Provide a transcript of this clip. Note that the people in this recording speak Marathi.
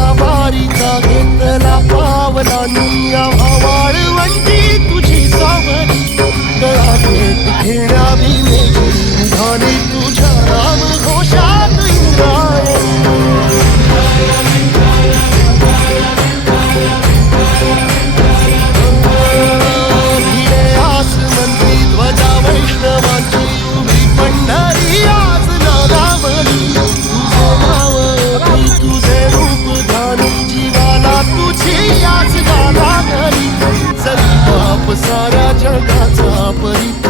असा वारीचा घेतला पावलांनी वाळवंटी तुझी सावली तळा भेट घेण्या भीमेची उभाणी तुझ्या राम घोषात इंद्रायणी भिडे आसमंती ध्वजा वैष्णवांची उभी पंढरी आज नादावली तुझे नाव तुझे रूप ध्यानी जीवाला तुझी आज गाला घरी सरी बाप साऱ्या जगाचा परित